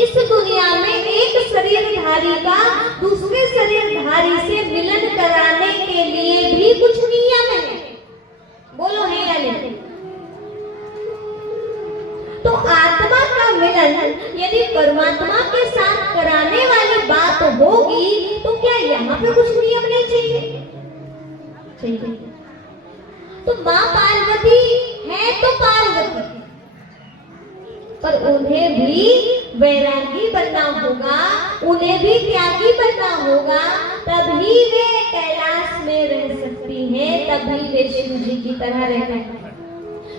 इस दुनिया में एक शरीरधारी का दूसरे शरीरधारी से मिलन कराने के लिए भी कुछ नियम है। बोलो है या नहीं? तो आत्मा का मिलन यदि परमात्मा के साथ कराने वाली बात होगी तो क्या यहाँ पे कुछ नियम नहीं चाहिए? चाहिए। तो माँ पार्वती है तो पार्वती, पर उन्हें भी वैरागी बनना होगा, उन्हें भी त्यागी बनना होगा, तभी वे कैलाश में रह सकती हैं, तभी वे शिव जी की तरह रहना।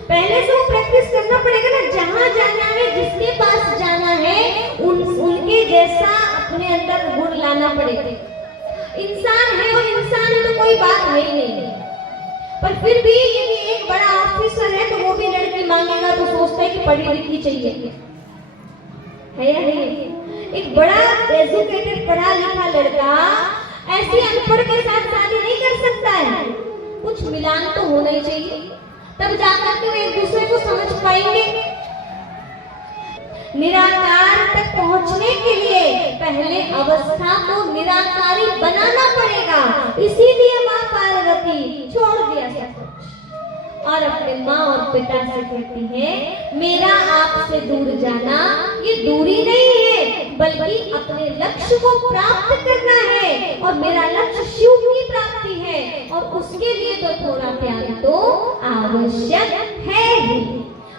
पहले से वो प्रैक्टिस करना पड़ेगा ना, जहाँ जाना है, जिसके पास जाना है, उनके जैसा अपने अंदर गुण लाना पड़ेगा। इंसान है और इंसान है तो कोई बात है ही नहीं, पर फिर भी यदि एक बड़ा ऑफिसर है तो वो भी लड़की मांगेगा तो सोचता है कि पढ़ी लिखी चाहिए, है या नहीं? एक बड़ा एजुकेटेड पढ़ा लिखा लड़का ऐसी अनपढ़ के साथ शादी नहीं कर सकता है। कुछ मिलान तो होना ही चाहिए, तब जाकर के वे एक दूसरे को समझ पाएंगे। निराकार तक पहुंचने के लिए पहले अवस्था को निराकारी बनाना पड़ेगा। इसीलिए माँ पार्वती छोड़ दिया सब कुछ और अपने माँ और पिता से कहती है, मेरा आपसे दूर जाना ये दूरी नहीं है, बल्कि अपने लक्ष्य को प्राप्त करना है, और मेरा लक्ष्य शिव की प्राप्ति है, और उसके लिए तो थोड़ा त्याग तो आवश्यक है ही।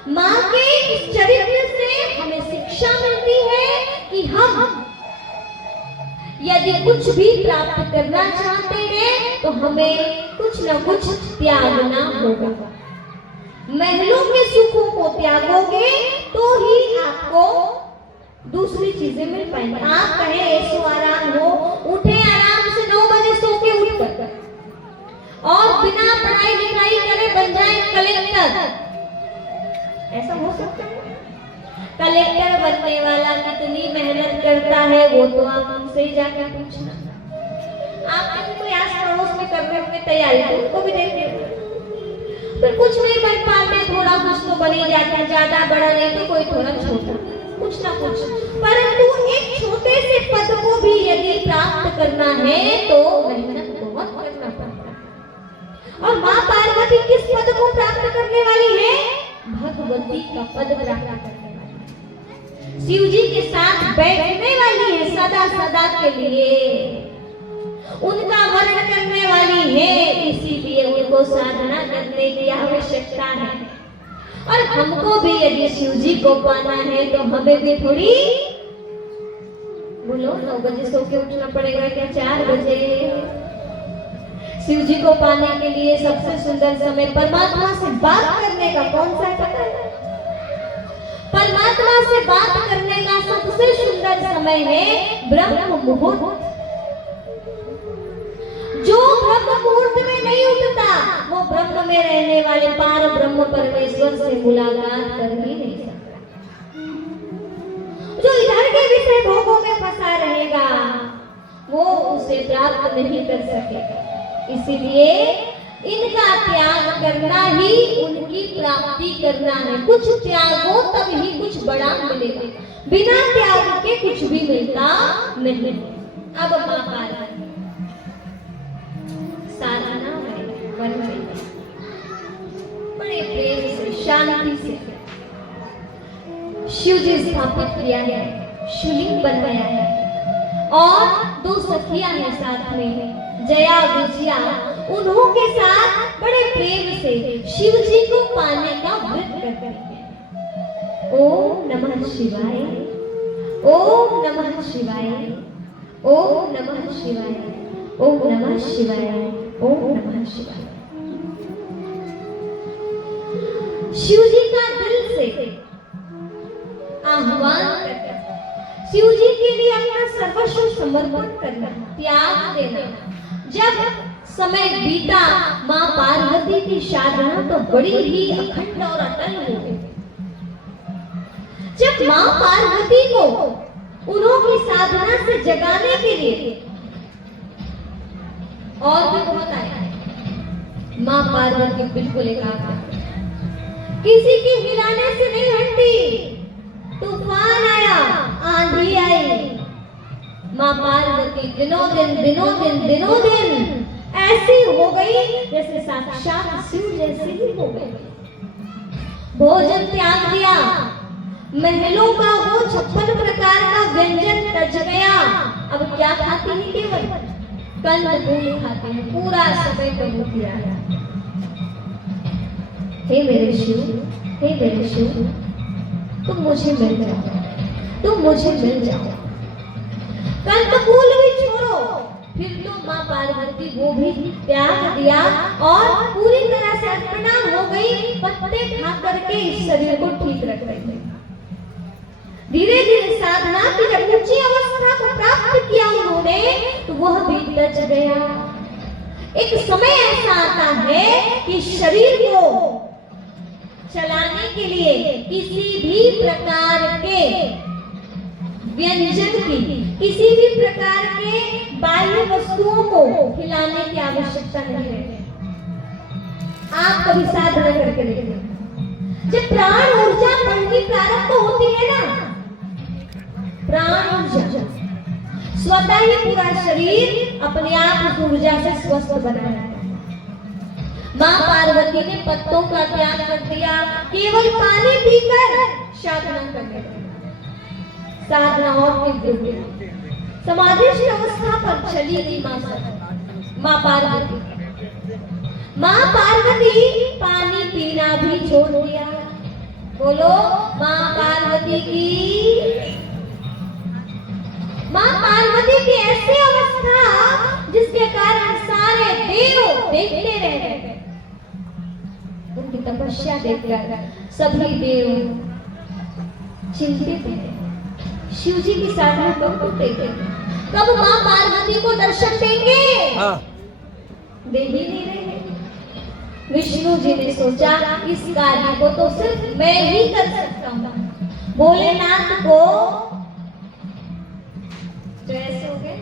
माँ के इस चरित्र से हमें शिक्षा मिलती है कि हम यदि कुछ भी प्राप्त करना चाहते हैं तो हमें कुछ न कुछ त्यागना होगा। महलों के सुखों को त्यागोगे तो ही आपको दूसरी चीजें मिल पाएंगी। आप कहें ऐसो आराम हो, उठे आराम से 9 बजे सो के उठकर और बिना पढ़ाई लिखाई करे बन जाए कलेक्टर, ऐसा हो सकता है? कलेक्टर बनने वाला कितनी मेहनत करता है वो तो आप उनसे ही जाकर पूछना। आपने कोई आस पड़ोस में करने हुए तैयारी तो उनको भी देखते हो, फिर कुछ नहीं बन पाते, थोड़ा कुछ तो बन ही जाता है, ज्यादा बड़ा नहीं तो कोई थोड़ा छोटा, कुछ ना कुछ। परंतु एक छोटे से पद को भी यदि प्राप्त करना है तो मेहनत बहुत करना पड़ता है। और माँ पार्वती किस पद को प्राप्त करने वाली है? भगवती का पद प्राप्त करने वाली है, शिव जी के साथ बैठने वाली है सदा सदा के लिए, उनका वर्ण करने वाली है, इसीलिए उनको साधना करने की आवश्यकता है। और हमको भी यदि शिव जी को पाना है तो हमें भी थोड़ी, बोलो 9 बजे सो के उठना पड़ेगा क्या 4 बजे? शिव जी को पाने के लिए सबसे सुंदर समय परमात्मा से बात करने का कौन सा पता है? परमात्मा से बात करने का सबसे सुंदर समय है ब्रह्म मुहूर्त। जो ब्रह्म मुहूर्त में नहीं उठता वो ब्रह्म में रहने वाले पार ब्रह्म परमेश्वर से मुलाकात कर ही नहीं सकता। जो इधर के विषय भोगों में फंसा रहेगा वो उसे प्राप्त नहीं कर सकेगा। इसीलिए इनका त्याग करना ही उनकी प्राप्ति करना है। कुछ त्यागो तब ही कुछ बड़ा मिलेगा, बिना त्याग के कुछ भी मिलता नहीं। अब माँ पार्वती साधना में बन गई, बड़े प्रेम से शांति से शिव जी स्थापित किया है, शिवलिंग बनाया है, और 2 सखियां हैं साथ में, जया विजया, उन्हों के साथ बड़े प्रेम से शिव जी को पाने का व्रत करते हैं। ओम नमः शिवाय, ओम नमः शिवाय, ओम नमः शिवाय, ओम नमः शिवाय, ओम नमः शिवाय। शिव जी का दिल से आह्वान करना, शिव जी के लिए अपना सर्वस्व समर्पण करना, त्याग देना। जब समय बीता, माँ पार्वती की साधना तो बड़ी ही अखंड और अटल हो गई। जब माँ पार्वती को उन्हों की साधना से जगाने के लिए और भी बहुत आया, माँ पार्वती बिल्कुल एकाग्र, किसी की हिलाने से नहीं हटती। तूफान आया, आंधी माँ पार्वती दिनों दिन ऐसी हो गई जैसे साक्षात शिव जैसी ही हो गई। भोजन त्याग दिया, महलों का वो 56 प्रकार का व्यंजन तज गया। अब क्या खाती है? केवल कंद मूल खाते हैं, पूरा समय प्रभु किया। हे मेरे शिव, तुम मुझे मिल जाओ, कंद मूल भी छोड़ो। फिर तो माँ पार्वती वो भी त्याग दिया और पूरी तरह से अर्पणा हो गई। पत्ते खा करके इस शरीर को ठीक रख रही। धीरे धीरे साधना की जब ऊंची अवस्था को प्राप्त किया उन्होंने, तो वह भी तज गया। एक समय ऐसा आता है कि शरीर को चलाने के लिए किसी भी प्रकार के व्यंजन की, किसी भी प्रकार के बाह्य वस्तुओं को खिलाने की आवश्यकता नहीं है। आप कभी साधना करके देखिए, जब प्राण ऊर्जा बढ़नी प्रारंभ होती है ना, प्राण ऊर्जा स्वतः ही पूरा शरीर अपने आप उस ऊर्जा से स्वस्थ बना है। माँ पार्वती ने पत्तों का त्याग कर दिया, केवल पानी पीकर साधना करने लगी। साधना और तीव्र समाधिस्थ अवस्था पर चली गई माँ पार्वती। माँ पार्वती पानी पीना भी छोड़ दिया। बोलो माँ पार्वती की। माँ पार्वती की ऐसी अवस्था जिसके कारण सारे देव देखते रह गए। उनकी तपस्या देखकर सभी देव चिंतित थे। शिव जी की साधना कब टूटेगी? कब माँ पार्वती को दर्शन देंगे? दे ही नहीं रहे। विष्णु जी ने सोचा इस कार्य को तो सिर्फ मैं ही कर सकता हूँ। भोलेनाथ को तो ऐसे हो गए,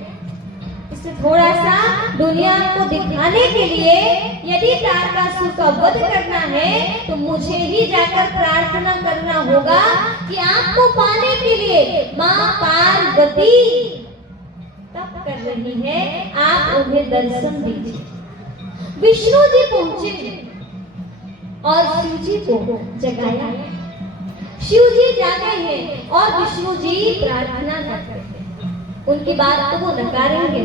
इससे थोड़ा सा दुनिया को दिखाने के लिए यदि तारकासुर का वध करना है तो मुझे ही जाकर प्रार्थना करना होगा कि आपको पाने के लिए माँ पार्वती तप कर रही है, आप उन्हें दर्शन दीजिए। विष्णु जी पहुंचे और शिव जी को जगाया। शिव जी जागे हैं और विष्णु जी प्रार्थना करते हैं। उनकी बात तो वो नकारेंगे।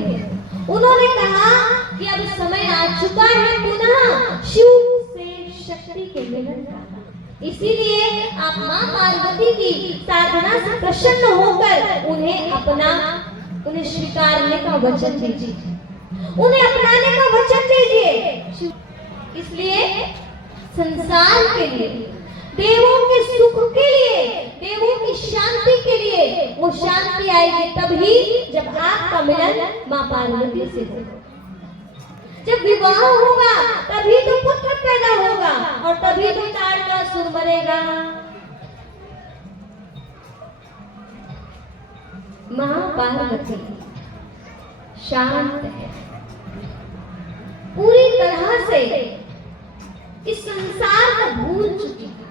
उन्होंने कहा कि अब समय आ चुका है पुनः शिव से शक्ति के मिलन का। इसीलिए आप माँ पार्वती की साधना से प्रसन्न होकर उन्हें स्वीकारने का वचन दीजिए, उन्हें अपनाने का वचन दीजिए। इसलिए संसार के लिए, देवों के सुख के लिए, देवों की शांति के लिए वो शांति आएगी तभी जब आपका मिलन माँ पार्वती से होगा। जब विवाह होगा तभी तो पुत्र पैदा होगा और तभी तो तारकासुर मरेगा। माँ पार्वती शांत है, पूरी तरह से इस संसार को भूल चुकी है।